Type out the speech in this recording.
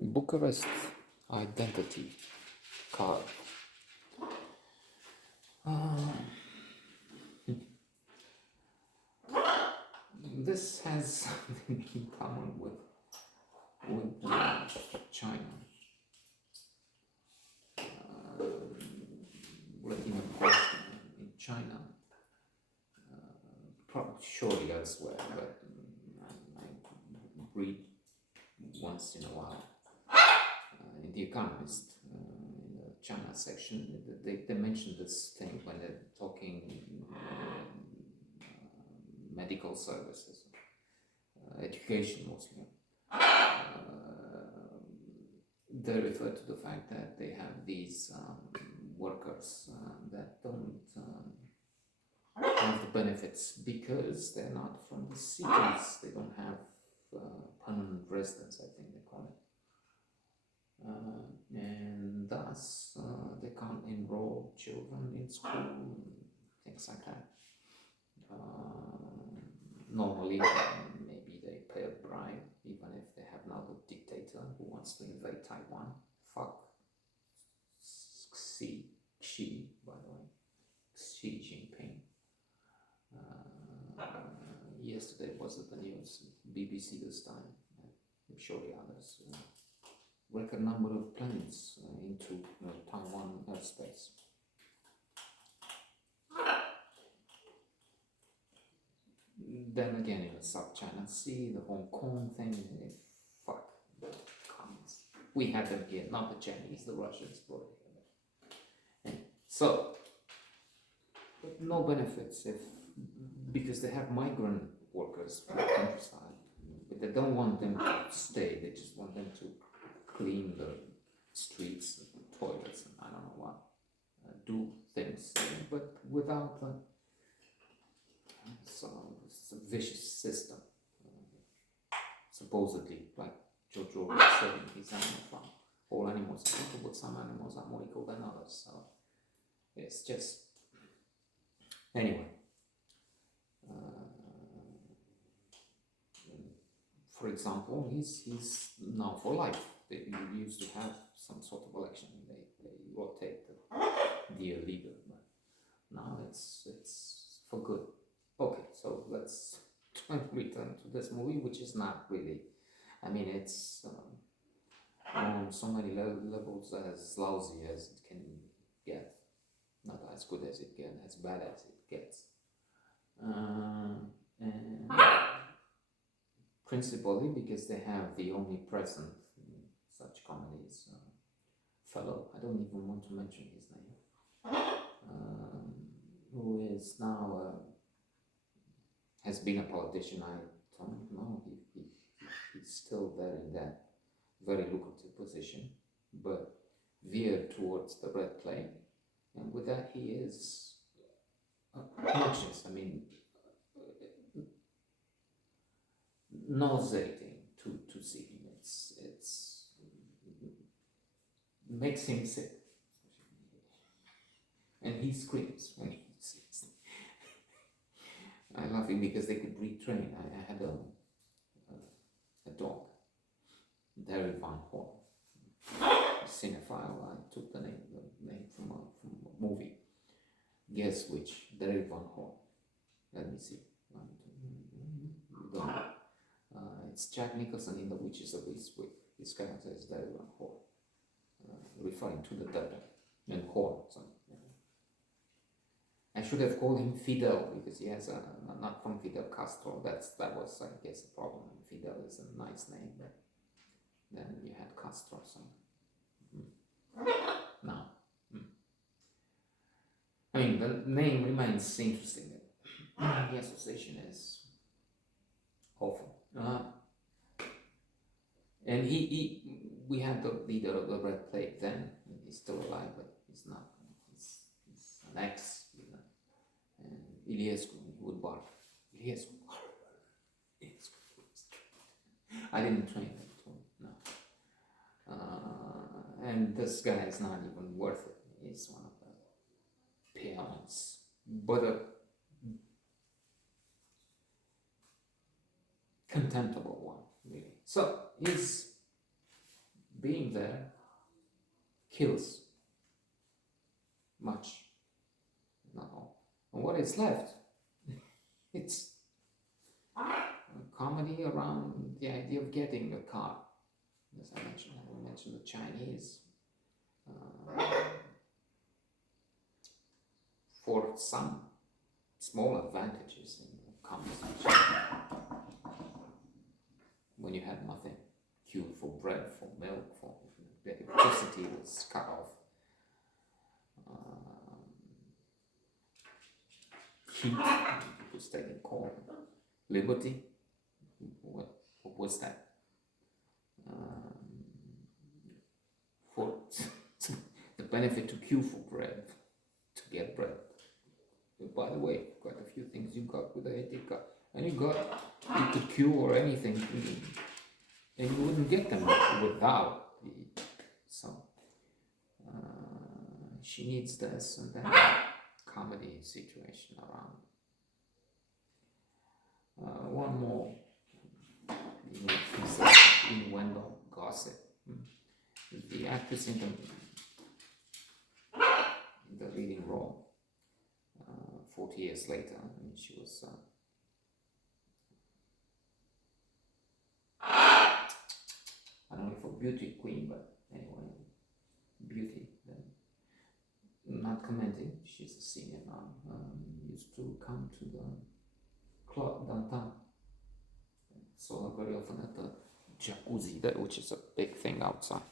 Bucharest identity card. This has something in common with China. Buletin in China, surely elsewhere, but I read once in a while. In The Economist, in the China section, they mentioned this thing when they're talking medical services, education mostly. They refer to the fact that they have these workers that don't have the benefits because they're not from the cities. They don't have permanent residence, I think they call it. And thus they can't enroll children in school and things like that. Normally, maybe they pay a bribe, even if they have now a dictator who wants to invade Taiwan. Fuck Xi, by the way, Xi Jinping. Yesterday was at the news, BBC this time, I'm sure the others. Record number of planes into Taiwan airspace. Then again, in the South China Sea, the Hong Kong thing, fuck, comments. We had them here, not the Chinese, the Russians brought it here. And so, but no benefits because they have migrant workers from the countryside, but they don't want them to stay, they just want them to clean the streets and the toilets and I don't know what, do things, but without the so it's a vicious system. Supposedly, like Jojo was saying, his animal farm, all animals are equal, but some animals are more equal than others. So it's just anyway. For example, he's now for life. They used to have some sort of election. They rotate the leader, but now it's for good. Okay, so let's return to this movie, which is not really, I mean, it's on so many levels as lousy as it can get, not as good as it gets, as bad as it gets. And principally because they have the omnipresent in such comedies fellow, I don't even want to mention his name, who is now has been a politician. I don't know, he's still there in that very lucrative position, but veered towards the red plague, and with that he is obnoxious. I mean, nauseating to see him. It's makes him sick, and he screams when he sees. I love him because they could retrain. I had a dog, Derry Van Horn, a cinephile. I took the name from a movie. Guess which? Derry Van Horn. Let me see. It's Jack Nicholson in The Witches of Eastwick. His character is Derry Van Horn, referring to the devil and Horn. So, I should have called him Fidel because he has not from Fidel Castro. That was, I guess, a problem. Fidel is a nice name, but then you had Castro. So now, I mean, the name remains interesting. The association is awful. And we had the leader of the Red Plague then. He's still alive, but he's not. He's an ex. And Iliescu, he would bark. Iliescu. I didn't train him, no. And this guy is not even worth it. He's one of the peons, but a contemptible one, really. So he's being there kills much, not all. And what is left? It's a comedy around the idea of getting a car. As I mentioned the Chinese. For some small advantages in the conversation. When you had nothing, queue for bread, for milk, for the electricity was cut off. Heat, people stayed in cold. Liberty, what was that? For the benefit to queue for bread, to get bread. By the way, quite a few things you got with the AT card, and you could queue or anything, and you wouldn't get them without the. So she needs this and that comedy situation around. One more innuendo gossip. The actress in the leading role. 40 years later, I mean, she was I don't know if a beauty queen, but anyway, beauty. Not commenting, she's a senior now. Used to come to the club downtown. Saw her very often at the jacuzzi there, which is a big thing outside.